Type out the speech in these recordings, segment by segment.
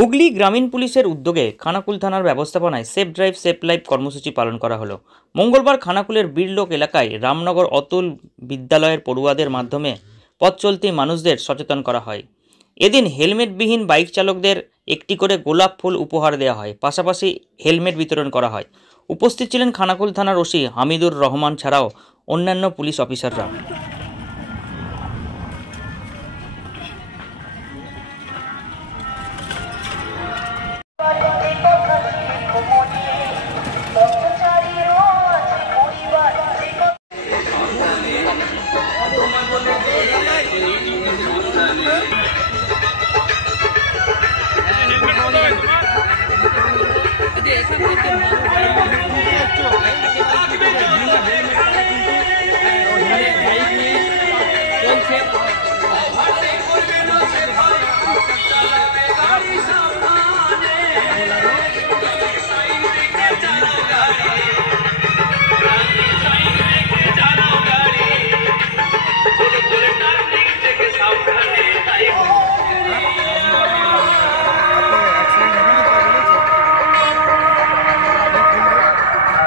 হুগলি গ্রামীণ পুলিশের উদ্যোগে খানাকুল থানার ব্যবস্থাপনায় সেফ ড্রাইভ সেফ লাইফ কর্মসূচি পালন করা হলো। মঙ্গলবার খানাকুলের বীরলোক এলাকায় রামনগর অতুল বিদ্যালয়ের পড়ুয়াদের মাধ্যমে পথ চলতি মানুষদের সচেতন করা হয়। এদিন হেলমেটবিহীন বাইক চালকদের একটি করে গোলাপ ফুল উপহার দেওয়া হয়, পাশাপাশি হেলমেট বিতরণ করা হয়। উপস্থিত ছিলেন খানাকুল থানার ওসি হামিদুর রহমান ছাড়াও অন্যান্য পুলিশ অফিসাররা।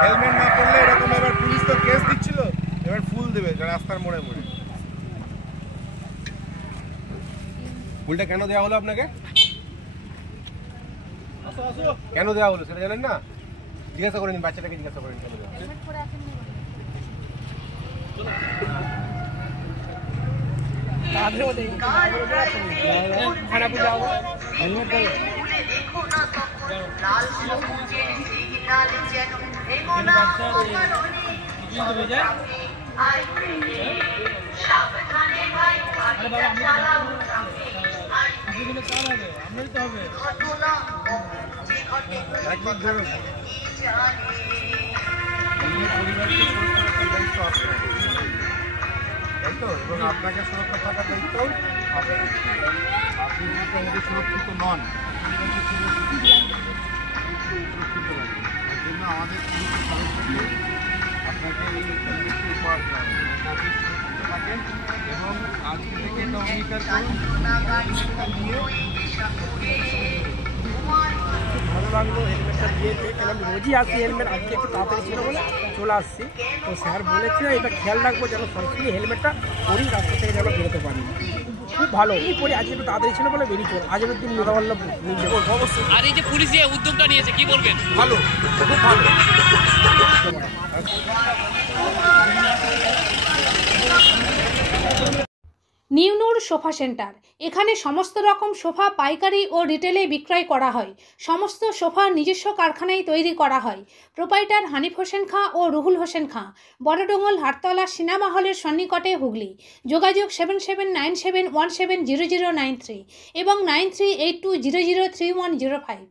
হেলমেট না পরলে এরকম এবার পুলিশ তো কেস দিচ্ছিল, এবার ফুল দেবে রাস্তার মোড়ে মোড়ে। ফুলটা কেন দেওয়া হলো আপনাকে? কেন দেওয়া হলো সেটা জানেন না? জিজ্ঞাসা করে নিন, বাচ্চাটাকে জিজ্ঞাসা করেন কেন দেওয়া হলো। এবং আপনাকে সুরক্ষা থাকার দায়িত্ব হবে। আপনি যদি সুরক্ষিত নন, সুরক্ষিত নন, এই জন্য আমাদের আপনাকে এই উপহার দেওয়া হবে। আপনি সুরক্ষিত থাকেন এবং আজকে থেকে এটা অঙ্গীকার করুন। ভালো লাগলো হেলমেটটা দিয়েছে, কেন আমি রোজই আসি হেলমেট, আজকে একটু তাড়াতাড়ি ছিল বলে চলে আসছি। তো স্যার বলেছিল এটা খেয়াল রাখবো যেন সবসময় হেলমেটটা পরি রাস্তা থেকে যেন বেরোতে পারি। খুব ভালো এই পরে আজকে একটু তাড়াতাড়ি ছিল বলে বেরিয়ে চল। আজকের নিরাবল্লভ নিজে অবশ্যই। আর এই যে পুলিশ যে উদ্যোগটা নিয়েছে কি বলবেন? ভালো, খুব ভালো। নিউনুর সোফা সেন্টার, এখানে সমস্ত রকম সোফা পাইকারি ও রিটেলে বিক্রয় করা হয়। সমস্ত সোফা নিজস্ব কারখানায় তৈরি করা হয়। প্রোপাইটার হানিফ হোসেন খাঁ ও রুহুল হোসেন খাঁ, বড়ডোঙ্গল হাটতলা সিনেমা হলের সন্নিকটে, হুগলি। যোগাযোগ 7797170093 এবং 9382003105।